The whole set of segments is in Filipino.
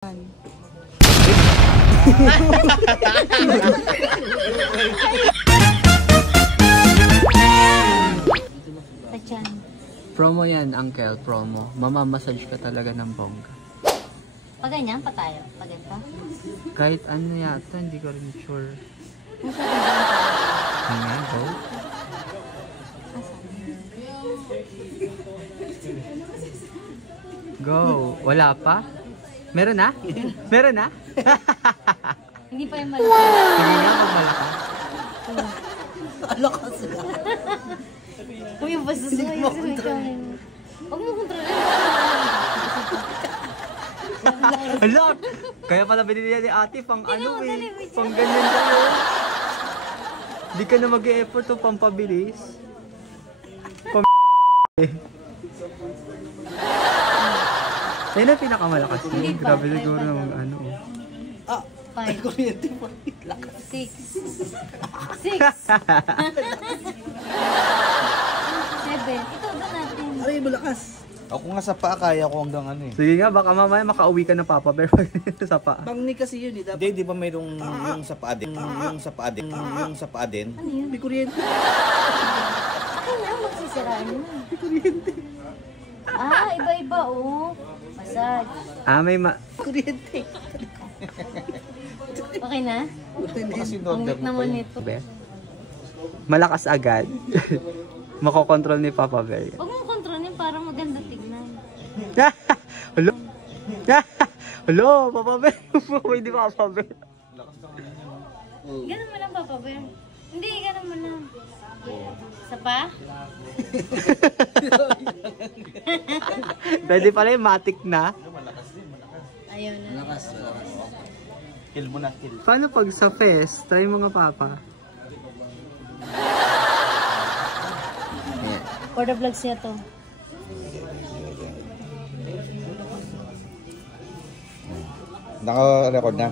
Promo yan, uncle. Promo. Mama-massage ka talaga ng bongga. Pag ganyan pa tayo? Pag ganito? Kahit ano yata, hindi ko rin sure. Nga, go. Go. Wala pa? Meron na? Meron na? Hindi pa yung malakas. Sige nga, mag-malakas. Alakas. Uy, yung basta sa iyo. Huwag mo kontrolin. Hala! Kaya pala binili ni ate pang ano eh. Pang ganyan sa'yo. Di ka na mag-e-effort o pampabilis. Pam eh. Ayun na pinakamalakas niya. Grabe siguro ng ano. Ah, 5, kuryente pa. Lakas. 6, 7. Ito ba natin? Aray, malakas. Ako nga sa paa, kaya ko hanggang ano eh. Sige nga, baka mamaya makauwi ka ng Papa Bear sa paa. Bangni kasi yun eh. Dapat. Hindi, di ba mayroong yung sa paa din? Yung sa paa din? Yung sa paa din? Ano yun? May kuryente. Ako na, magsisiraan yun. May kuryente. Ah, iba-iba oh. Massage. Ah, may Kuryente. Okay na? Kasi Ang weak naman nito. malakas agad. Makokontrol ni Papa Bear. Huwag mo kontrolin para maganda tignan. Hello? Hello, Papa Bear. Hindi Papa Bear. Ganun mo lang, Papa Bear. Hindi, ganun mo lang. Isa pa? Pwede pala yung matik na. Ayaw na. Malakas. Kill mo na, kill. Paano pag sa fest? Try mga papa. For the vlogs niya to. Naka-record na.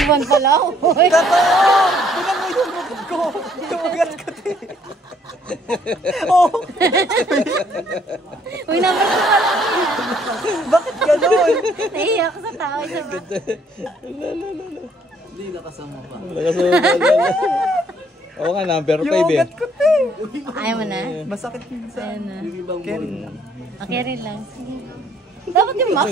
Iwan pala. Uy. Bilang mo yung bukod ko. Tumagat ka din. Oh. Uy, number 2 pala. Bakit gano'n? Naiiyak sa tao. Isa ba? Hindi, nakasama pa. Oo nga, number 5 eh. Ugat ko din. Ayaw mo na? Masakit yun sa Ayaw na. Carry. Okay rin lang. Sige. Dapat yung max.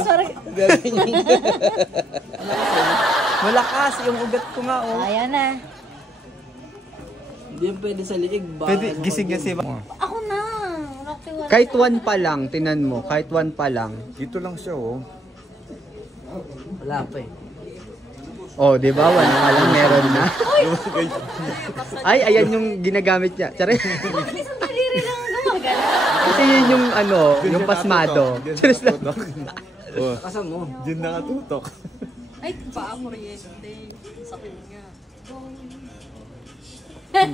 Malakas yung ugat ko nga oh. Ayaw na. Hindi yung pwede sa liig. Pwede, gising kasi ba? Ako na. Rocky wala. Kahit 1 pa lang, tinan mo. Kahit 1 pa lang. Dito lang siya oh. Wala pa eh. Oh, di ba? 1 pa lang meron na. Ay, ayan yung ginagamit niya. Tsare. Isang daliri lang gumagala. Kasi yun yung ano, yung pasmado. Charis lang. Kasam mo. Diyan nakatutok. Ay, paa kuryente. Sakit nga. O,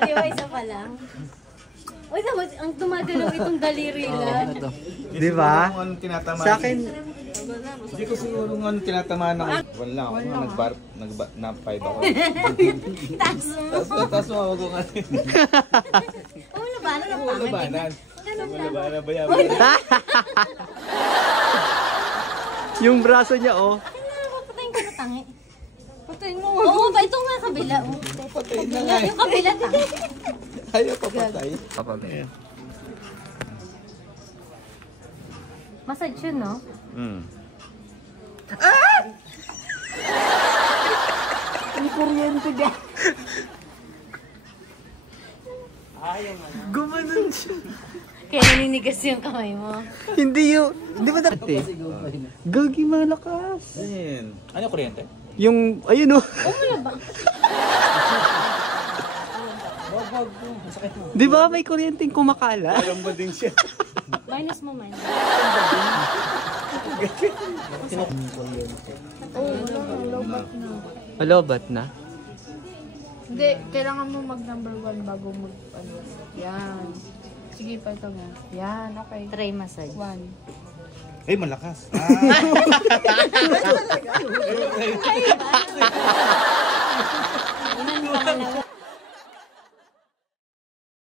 di ba isa pa lang? Uy, tapos ang tumagalaw itong daliri lang. Di ba? Kung anong tinatamaan. Sa akin, Hindi ko siguro kung anong tinatamaan ako. Wala ako. Na-5 ako. Taas mo. Tapos mo ako nga. Oh, labanan ang pangit. Labanan. Ganun lang. Labanan ba yan? yung braso niya, oh. Akin na, papatayin ko na tangi. Patayin mo. Oo, ba ito nga kabila. Oh. Papatayin na nga eh. Yung kabila tangi. Ayaw papatay. Papa Bear. Massage yun, no? Ang kuryente ka. Gumanon siya. Kaya naninigas yung kamay mo. Hindi yun. Di ba dati? Gagi malakas. Ayun. Ano yung kuryente? Yung, ayun, oh. Di ba may kuryenteng kumakala? Alam ba din siya? Minus mo, minus. Malobat na. Hindi, kailangan mo mag number 1 bago mag ano. Yan. Sige, pa ito mo. Yan, okay. Try massage. 1. Ay, malakas. Inan mo ka na.